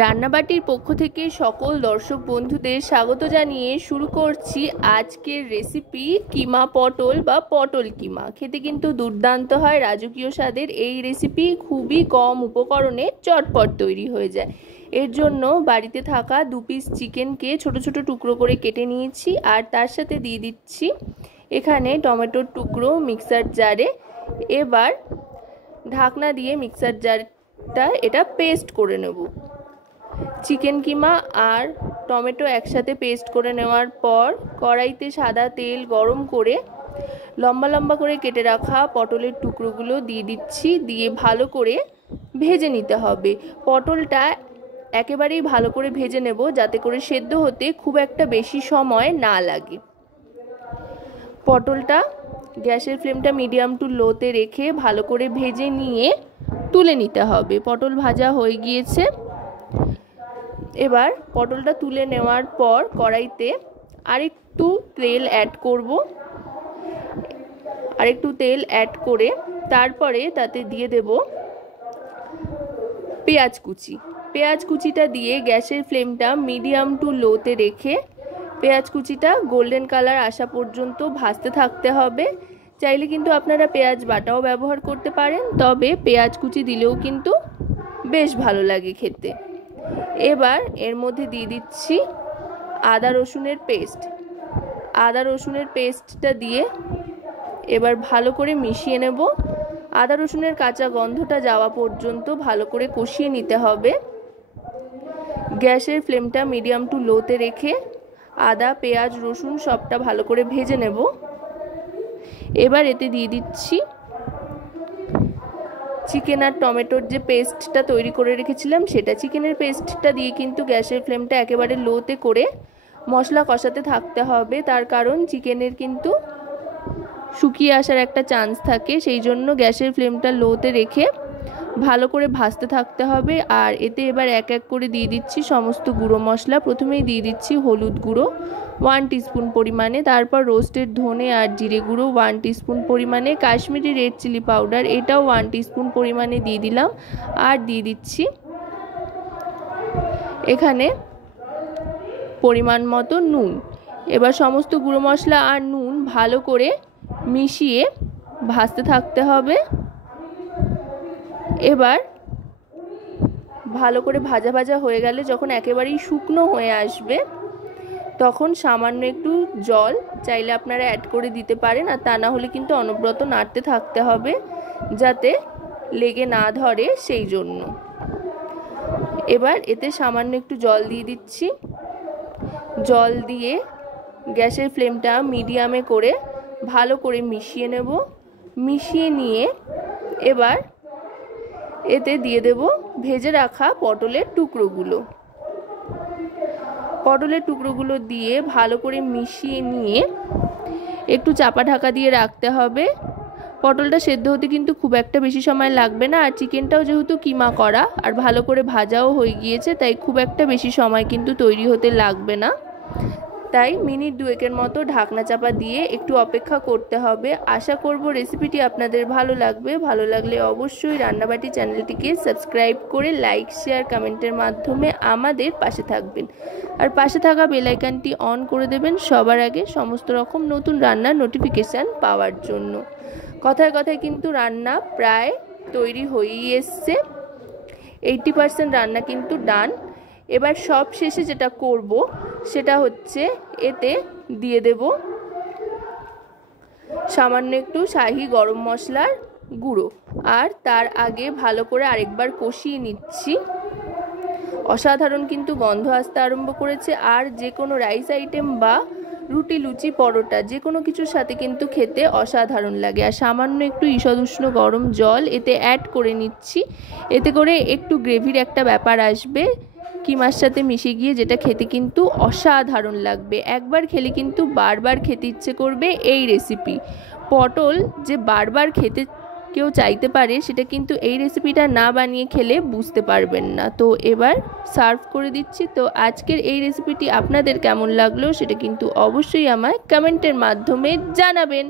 রান্নাবাটির পক্ষ থেকে সকল দর্শক বন্ধুদের স্বাগত জানিয়ে শুরু করছি আজকের রেসিপি কিমা পটল বা পটল কিমা। খেতে কিন্তু দুর্দান্ত হয়, রাজকীয় স্বাদের এই রেসিপি খুবই কম উপকরণে চটপট তৈরি হয়ে যায়। এর জন্য বাড়িতে থাকা 2 পিস চিকেনকে ছোট ছোট টুকরো করে কেটে নিয়েছি, আর তার সাথে দিয়ে দিচ্ছি এখানে টমেটোর টুকরো মিক্সার জারে। এবার ঢাকনা দিয়ে মিক্সার জারটা এটা পেস্ট করে নেব। চিকেন কিমা আর টমেটো একসাথে পেস্ট করে নেওয়ার পর কড়াইতে সাদা তেল গরম করে লম্বা লম্বা করে কেটে রাখা পটলের টুকরোগুলো দিয়ে দিচ্ছি, দিয়ে ভালো করে ভেজে নিতে হবে। পটলটা একেবারেই ভালো করে ভেজে নেব যাতে করে সেদ্ধ হতে খুব একটা বেশি সময় না লাগে। পটলটা গ্যাসের ফ্লেমটা মিডিয়াম টু লোতে রেখে ভালো করে ভেজে নিয়ে তুলে নিতে হবে। পটল ভাজা হয়ে গিয়েছে। এবার পটলটা তুলে নেওয়ার পর কড়াইতে আরেকটু তেল অ্যাড করে তারপরে তাতে দিয়ে দেব পেঁয়াজ কুচি। পেঁয়াজ কুচিটা দিয়ে গ্যাসের ফ্লেমটা মিডিয়াম টু লোতে রেখে পেঁয়াজ কুচিটা গোল্ডেন কালার আসা পর্যন্ত ভাজতে থাকতে হবে। চাইলে কিন্তু আপনারা পেঁয়াজ বাটাও ব্যবহার করতে পারেন, তবে পেঁয়াজ কুচি দিলেও কিন্তু বেশ ভালো লাগে খেতে। এবার এর মধ্যে দিয়ে দিচ্ছি আদা রসুনের পেস্টটা দিয়ে এবার ভালো করে মিশিয়ে নেব। আদা রসুনের কাঁচা গন্ধটা যাওয়া পর্যন্ত ভালো করে কষিয়ে নিতে হবে। গ্যাসের ফ্লেমটা মিডিয়াম টু লোতে রেখে আদা পেঁয়াজ রসুন সবটা ভালো করে ভেজে নেব। এবার এতে দিয়ে দিচ্ছি চিকেন আর টমেটোর যে পেস্টটা তৈরি করে রেখেছিলাম সেটা। চিকেনের পেস্টটা দিয়ে কিন্তু গ্যাসের ফ্লেমটা একেবারে লোতে করে মশলা কষাতে থাকতে হবে, তার কারণ চিকেনের কিন্তু শুকিয়ে আসার একটা চান্স থাকে, সেই জন্য গ্যাসের ফ্লেমটা লোতে রেখে ভালো করে ভাজতে থাকতে হবে। আর এতে এবার এক এক করে দিয়ে দিচ্ছি সমস্ত গুঁড়ো মশলা। প্রথমেই দিয়ে দিচ্ছি হলুদ গুঁড়ো 1 টিস্পুন পরিমাণে, তারপর রোস্টেড ধনে আর জিরে গুঁড়ো 1 টিস্পুন পরিমাণে, কাশ্মীরি রেড চিলি পাউডার এটাও 1 টিস্পুন পরিমাণে দিয়ে দিলাম, আর দিয়ে দিচ্ছি এখানে পরিমাণ মতো নুন। এবার সমস্ত গুঁড়ো মশলা আর নুন ভালো করে মিশিয়ে ভাজতে থাকতে হবে। এবার ভালো করে ভাজা ভাজা হয়ে গেলে যখন একেবারেই শুকনো হয়ে আসবে তখন সামান্য একটু জল চাইলে আপনারা অ্যাড করে দিতে পারেন, আর তা না হলে কিন্তু অনবরত নাড়তে থাকতে হবে যাতে লেগে না ধরে, সেই জন্য। এবার এতে সামান্য একটু জল দিয়ে দিচ্ছি। জল দিয়ে গ্যাসের ফ্লেমটা মিডিয়ামে করে ভালো করে মিশিয়ে নেব। মিশিয়ে নিয়ে এবার এতে দিয়ে দেব ভেজে রাখা পটলের টুকরোগুলো দিয়ে ভালো করে মিশিয়ে নিয়ে একটু চাপা ঢাকা দিয়ে রাখতে হবে। পটলটা সেদ্ধ হতে কিন্তু খুব একটা বেশি সময় লাগবে না, আর চিকেনটাও যেহেতু কিমা করা আর ভালো করে ভাজাও হয়ে গিয়েছে, তাই খুব একটা বেশি সময় কিন্তু তৈরি হতে লাগবে না। তাই মিনিট 2 মতো ঢাকনা চাপা দিয়ে একটু অপেক্ষা করতে হবে। আশা করব রেসিপিটি আপনাদের ভালো লাগবে। ভালো লাগলে অবশ্যই রান্নাবাটি চ্যানেলটিকে সাবস্ক্রাইব করে লাইক শেয়ার কমেন্টের মাধ্যমে আমাদের পাশে থাকবেন, আর পাশে থাকা বেল আইকনটি অন করে দেবেন সবার আগে সমস্ত রকম নতুন রান্নার নোটিফিকেশান পাওয়ার জন্য। কথায় কথায় কিন্তু রান্না প্রায় তৈরি হয়েই এসছে, 80% রান্না কিন্তু ডান। এবার সব শেষে যেটা করব সেটা হচ্ছে এতে দিয়ে দেব সামান্য একটু শাহি গরম মশলার গুঁড়ো, আর তার আগে ভালো করে আরেকবার কষিয়ে নিচ্ছি। অসাধারণ কিন্তু গন্ধ আসতে আরম্ভ করেছে, আর যে কোনো রাইস আইটেম বা রুটি লুচি পরোটা যে কোনো কিছুর সাথে কিন্তু খেতে অসাধারণ লাগে। আর সামান্য একটু ঈষদ উষ্ণ গরম জল এতে অ্যাড করে নিচ্ছি, এতে করে একটু গ্রেভির একটা ব্যাপার আসবে কিমার সাথে মিশে গিয়ে, যেটা খেতে কিন্তু অসাধারণ লাগবে। একবার খেলে কিন্তু বারবার খেতে ইচ্ছে করবে এই রেসিপি। পটল যে বারবার খেতে কেউ চাইতে পারে সেটা কিন্তু এই রেসিপিটা না বানিয়ে খেলে বুঝতে পারবেন না। তো এবার সার্ভ করে দিচ্ছি। তো আজকের এই রেসিপিটি আপনাদের কেমন লাগলো সেটা কিন্তু অবশ্যই আমায় কমেন্টের মাধ্যমে জানাবেন।